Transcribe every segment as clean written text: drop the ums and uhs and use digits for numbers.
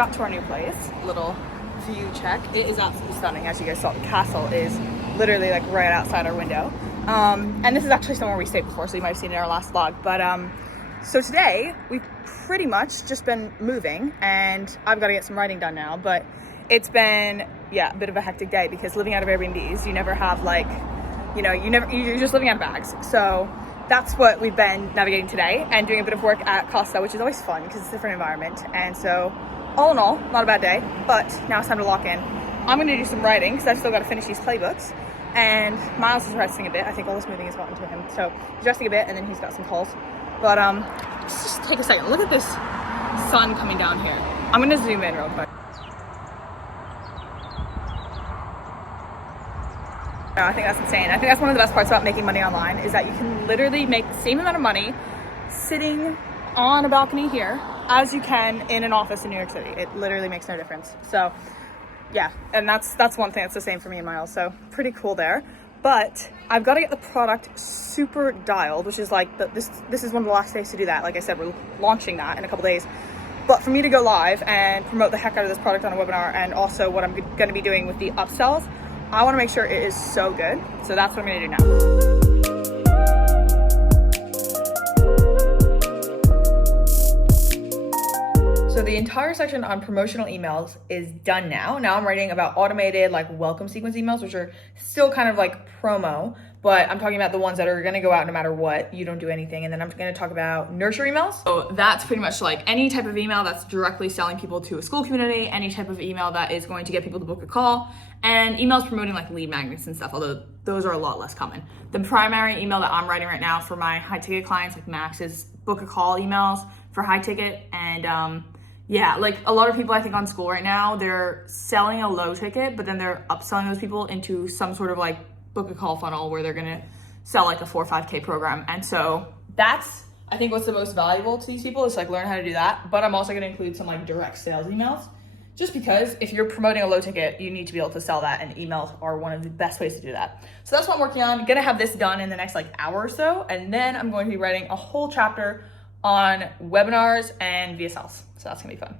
got to our new place. Little view check. It is absolutely stunning. As you guys saw, the castle is literally like right outside our window. And this is actually somewhere we stayed before, so you might have seen it in our last vlog. But so today we've pretty much just been moving, and I've got to get some writing done now. But it's been, yeah, a bit of a hectic day because living out of Airbnbs, you never have like, you know, you're just living out of bags. So that's what we've been navigating today, and doing a bit of work at Costa, which is always fun because it's a different environment. And so all in all, not a bad day, but now it's time to lock in. I'm going to do some writing because I've still got to finish these playbooks, and Miles is resting a bit. I think all this moving has gotten to him. So he's resting a bit, and then he's got some calls. But let's just take a second. Look at this sun coming down here. I'm going to zoom in real quick. No, I think that's insane. I think that's one of the best parts about making money online, is that you can literally make the same amount of money sitting on a balcony here as you can in an office in New York City. It literally makes no difference. So yeah, and that's one thing that's the same for me and Miles. So pretty cool there. But I've got to get the product super dialed, which is like this is one of the last days to do that. Like I said, we're launching that in a couple days. But for me to go live and promote the heck out of this product on a webinar, and also what I'm going to be doing with the upsells, I want to make sure it is so good. So that's what I'm going to do now. So the entire section on promotional emails is done now. Now I'm writing about automated like welcome sequence emails, which are still kind of like promo, but I'm talking about the ones that are going to go out no matter what. You don't do anything. And then I'm going to talk about nurture emails. So that's pretty much like any type of email that's directly selling people to a school community, any type of email that is going to get people to book a call, and emails promoting like lead magnets and stuff, although those are a lot less common. The primary email that I'm writing right now for my high ticket clients like Max is book a call emails for high ticket. And yeah, like a lot of people I think on Skool right now, they're selling a low ticket, but then they're upselling those people into some sort of like book a call funnel where they're gonna sell like a 4 or 5K program. And so that's, I think, what's the most valuable to these people is like learn how to do that. But I'm also gonna include some like direct sales emails, just because if you're promoting a low ticket, you need to be able to sell that, and emails are one of the best ways to do that. So that's what I'm working on. I'm gonna have this done in the next like hour or so, and then I'm going to be writing a whole chapter on webinars and VSLs. So that's gonna be fun.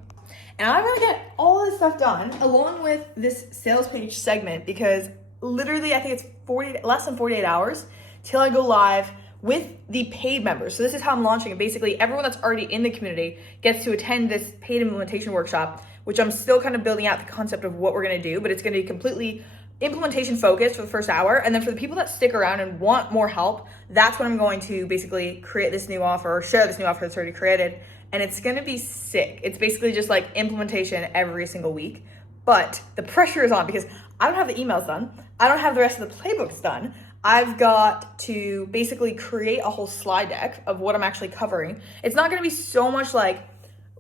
And I'm gonna get all this stuff done along with this sales page segment, because literally I think it's less than 48 hours till I go live with the paid members. So this is how I'm launching it. Basically, everyone that's already in the community gets to attend this paid implementation workshop, which I'm still kind of building out the concept of what we're gonna do, but it's gonna be completely implementation focused for the first hour. And then for the people that stick around and want more help, that's when I'm going to basically create this new offer, or share this new offer that's already created. And it's gonna be sick. It's basically just like implementation every single week. But the pressure is on because I don't have the emails done. I don't have the rest of the playbooks done. I've got to basically create a whole slide deck of what I'm actually covering. It's not gonna be so much like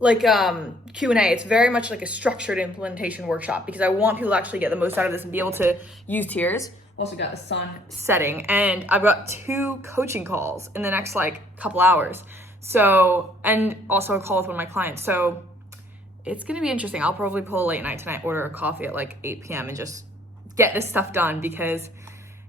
Q&A. It's very much like a structured implementation workshop, because I want people to actually get the most out of this and be able to use tiers. Also got the sun setting, and I've got 2 coaching calls in the next like couple hours. So, and also a call with one of my clients. So it's gonna be interesting. I'll probably pull a late night tonight, order a coffee at like 8 p.m. and just get this stuff done, because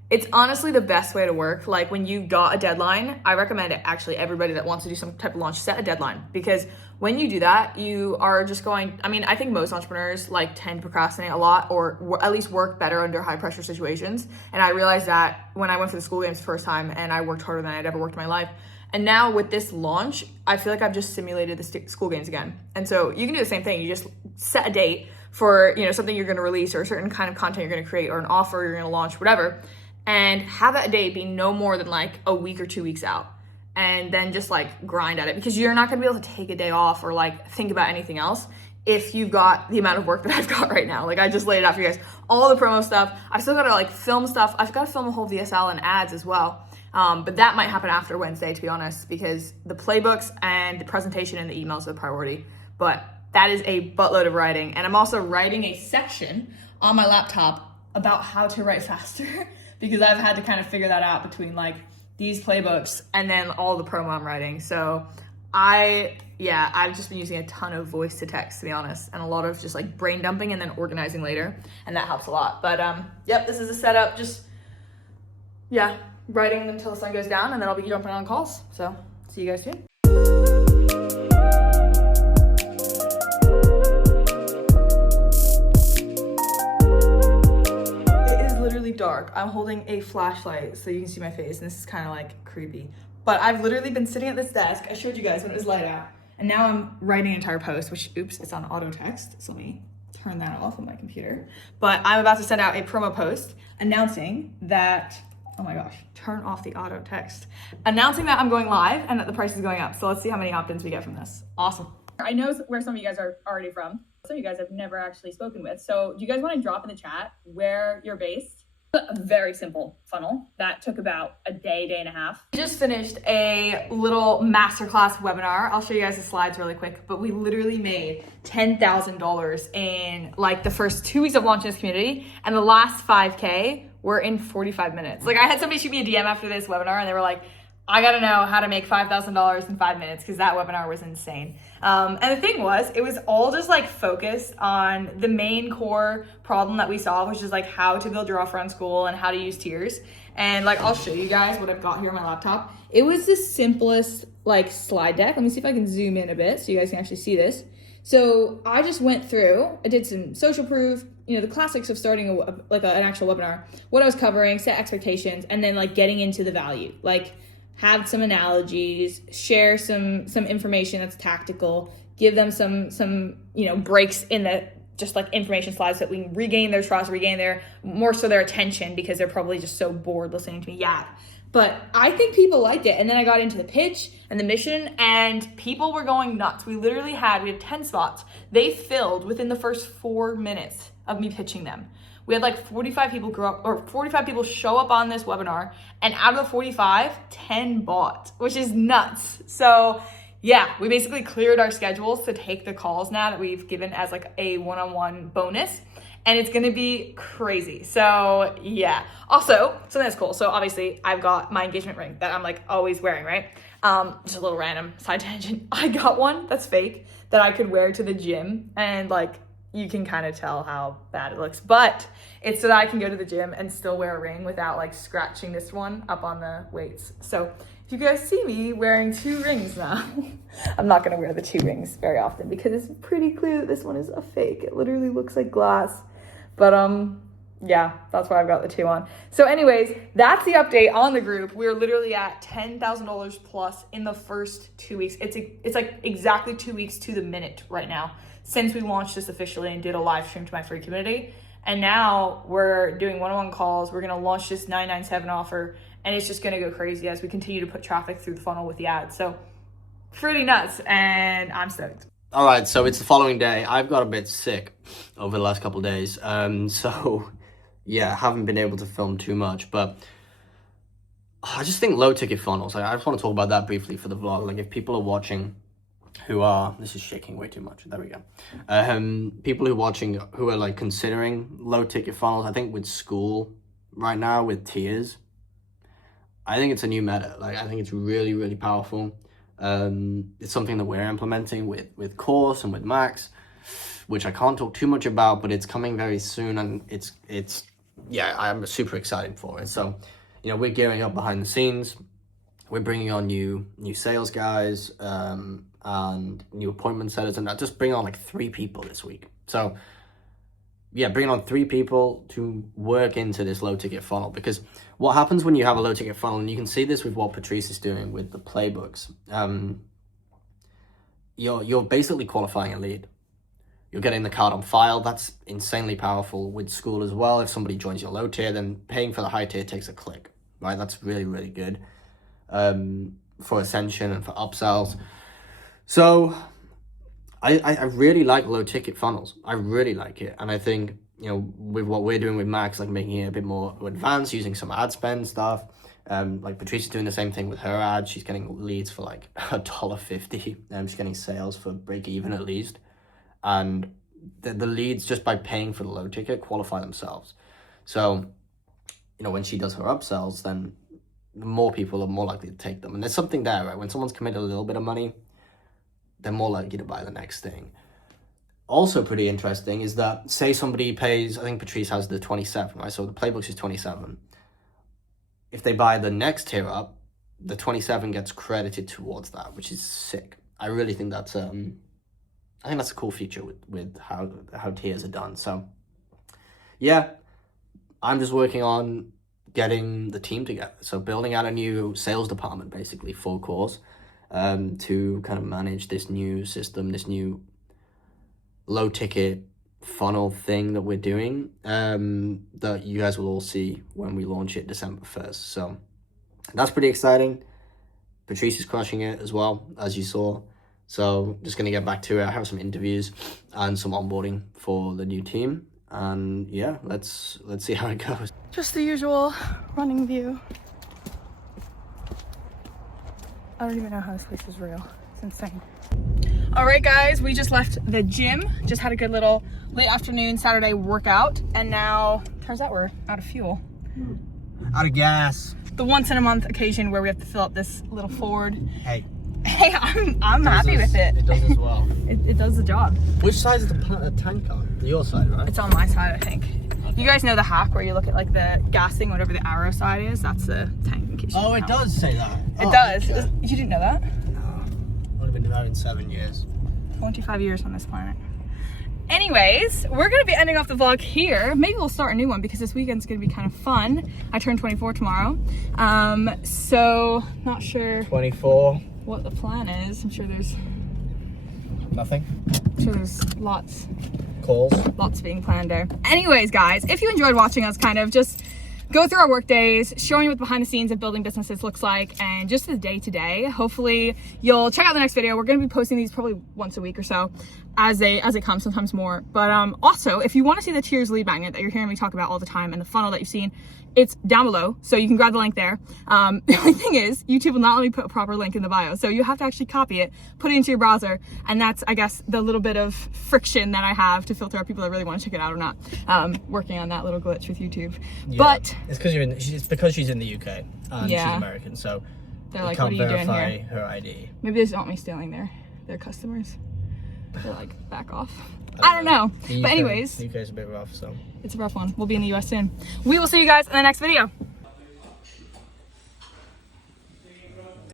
it's honestly the best way to work. Like when you got a deadline, I recommend it actually everybody that wants to do some type of launch, set a deadline, because when you do that, you are just going, I mean, I think most entrepreneurs like tend to procrastinate a lot, or at least work better under high pressure situations. And I realized that when I went for the Skool Games the first time, and I worked harder than I'd ever worked in my life. And now with this launch, I feel like I've just simulated the Skool Games again. And so you can do the same thing. You just set a date for, you know, something you're gonna release, or a certain kind of content you're gonna create, or an offer you're gonna launch, whatever. And have that date be no more than like a week or 2 weeks out. And then just like grind at it, because you're not gonna be able to take a day off or like think about anything else if you've got the amount of work that I've got right now. Like I just laid it out for you guys, all the promo stuff. I've still gotta like film stuff. I've gotta film a whole VSL and ads as well. But that might happen after Wednesday, to be honest, because the playbooks and the presentation and the emails are the priority. But that is a buttload of writing. And I'm also writing a section on my laptop about how to write faster, because I've had to kind of figure that out between like these playbooks and then all the promo I'm writing. So I've just been using a ton of voice to text, to be honest, and a lot of just like brain dumping and then organizing later. And that helps a lot. But yep, this is a setup. Just, yeah, writing until the sun goes down, and then I'll be jumping on calls. So see you guys soon. dark. I'm holding a flashlight so you can see my face, and this is kind of like creepy. But I've literally been sitting at this desk. I showed you guys when it was light out. And now I'm writing an entire post, which, oops, it's on auto text. So let me turn that off on my computer. But I'm about to send out a promo post announcing that, oh my gosh, turn off the auto text. Announcing that I'm going live and that the price is going up. So let's see how many opt-ins we get from this. Awesome. I know where some of you guys are already from. Some of you guys I've never actually spoken with. So do you guys want to drop in the chat where you're based? A very simple funnel that took about a day and a half. We just finished a little masterclass webinar. I'll show you guys the slides really quick, but we literally made $10,000 in like the first 2 weeks of launching this community, and the last 5K were in 45 minutes. Like I had somebody shoot me a DM after this webinar and they were like, I gotta know how to make $5,000 in 5 minutes, because that webinar was insane. And the thing was, it was all just like focused on the main core problem that we solved, which is like how to build your offer on Skool and how to use tiers. And like, I'll show you guys what I've got here on my laptop. It was the simplest like slide deck. Let me see if I can zoom in a bit so you guys can actually see this. So I just went through, I did some social proof, you know, the classics of starting an actual webinar, what I was covering, set expectations, and then like getting into the value, like have some analogies, share some information that's tactical, give them some you know, breaks in the just like information slides so that we can regain their trust, regain their more so their attention, because they're probably just so bored listening to me yap. But I think people liked it. And then I got into the pitch and the mission, and people were going nuts. We had 10 spots. They filled within the first 4 minutes of me pitching them. We had like 45 people show up on this webinar, and out of the 45, 10 bought, which is nuts. So yeah, we basically cleared our schedules to take the calls now that we've given as like a one-on-one bonus, and it's gonna be crazy. So yeah. Also, something that's cool. So obviously I've got my engagement ring that I'm like always wearing, right? Just a little random side tangent. I got one that's fake that I could wear to the gym, and like, you can kind of tell how bad it looks, but it's so that I can go to the gym and still wear a ring without like scratching this one up on the weights. So if you guys see me wearing 2 rings now, I'm not gonna wear the 2 rings very often because it's pretty clear that this one is a fake. It literally looks like glass, but yeah, that's why I've got the 2 on. So anyways, that's the update on the group. We're literally at $10,000 plus in the first 2 weeks. It's like exactly 2 weeks to the minute right now since we launched this officially and did a live stream to my free community. And now we're doing one-on-one calls. We're gonna launch this $997 offer, and it's just gonna go crazy as we continue to put traffic through the funnel with the ads. So pretty nuts, and I'm stoked. All right, so it's the following day. I've got a bit sick over the last couple of days. So yeah, haven't been able to film too much, but I just think low ticket funnels, I just want to talk about that briefly for the vlog. Like if people are watching this is shaking way too much. There we go. People who are watching who are like considering low ticket funnels, I think with Skool right now with tiers, I think it's a new meta. Like I think it's really, really powerful. It's something that we're implementing with Course and with Max, which I can't talk too much about, but it's coming very soon, and it's yeah, I'm super excited for it. So, you know, we're gearing up behind the scenes. We're bringing on new sales guys, and new appointment setters, and I just bring on like 3 people this week. So yeah, bringing on 3 people to work into this low ticket funnel, because what happens when you have a low ticket funnel, and you can see this with what Patrice is doing with the playbooks, you're basically qualifying a lead. You're getting the card on file. That's insanely powerful with Skool as well. If somebody joins your low tier, then paying for the high tier takes a click, right? That's really, really good for ascension and for upsells. So I really like low ticket funnels. I really like it. And I think, you know, with what we're doing with Max, like making it a bit more advanced, using some ad spend stuff. Like Patrice is doing the same thing with her ads. She's getting leads for like $1.50. She's getting sales for break even at least. And the leads, just by paying for the low ticket, qualify themselves. So, you know, when she does her upsells, then more people are more likely to take them. And there's something there, right? When someone's committed a little bit of money, they're more likely to buy the next thing. Also pretty interesting is that, say somebody pays, I think Patrice has the 27, right? So the playbooks is 27. If they buy the next tier up, the 27 gets credited towards that, which is sick. I really think that's I think that's a cool feature with how tiers are done. So yeah, I'm just working on getting the team together. So building out a new sales department, basically, for course, to kind of manage this new system, this new low ticket funnel thing that we're doing, that you guys will all see when we launch it December 1st. So that's pretty exciting. Patrice is crushing it as well, as you saw. So just going to get back to it. I have some interviews and some onboarding for the new team. And yeah, let's see how it goes. Just the usual running view. I don't even know how this place is real. It's insane. All right, guys, we just left the gym. Just had a good little late afternoon Saturday workout. And now, turns out we're out of fuel. Out of gas. The once in a month occasion where we have to fill up this little Ford. Hey, I'm happy with it. It does as well. It does the job. Which side is the tank on? Your side, right? It's on my side, I think. Okay. You guys know the hack where you look at like the gas thing, whatever the arrow side is, that's the tank in case you Oh, it know. does say that. It does. Okay. You didn't know that? No. I've been driving 7 years. 25 years on this planet. Anyways, we're gonna be ending off the vlog here. Maybe we'll start a new one because this weekend's gonna be kind of fun. I turn 24 tomorrow. So not sure 24. what the plan is. I'm sure there's Nothing. lots being planned there. Anyways, guys, if you enjoyed watching us kind of just go through our work days, showing you what behind the scenes of building businesses looks like, and just the day to day, hopefully you'll check out the next video. We're going to be posting these probably once a week or so as they come, sometimes more. But also, if you want to see the tiers lead magnet that you're hearing me talk about all the time and the funnel that you've seen, it's down below, so you can grab the link there. The only thing is, YouTube will not let me put a proper link in the bio, so you have to actually copy it, put it into your browser, and that's, I guess, the little bit of friction that I have to filter out people that really want to check it out or not. Working on that little glitch with YouTube. Yeah. But it's because she's in the UK and Yeah. she's American, so they're you like, can't what are you doing verify here? her ID. Maybe they just want me stealing their customers. They're like, back off. I don't know. But anyways, the UK's a bit rough, so it's a rough one. We'll be in the US soon. We will see you guys in the next video.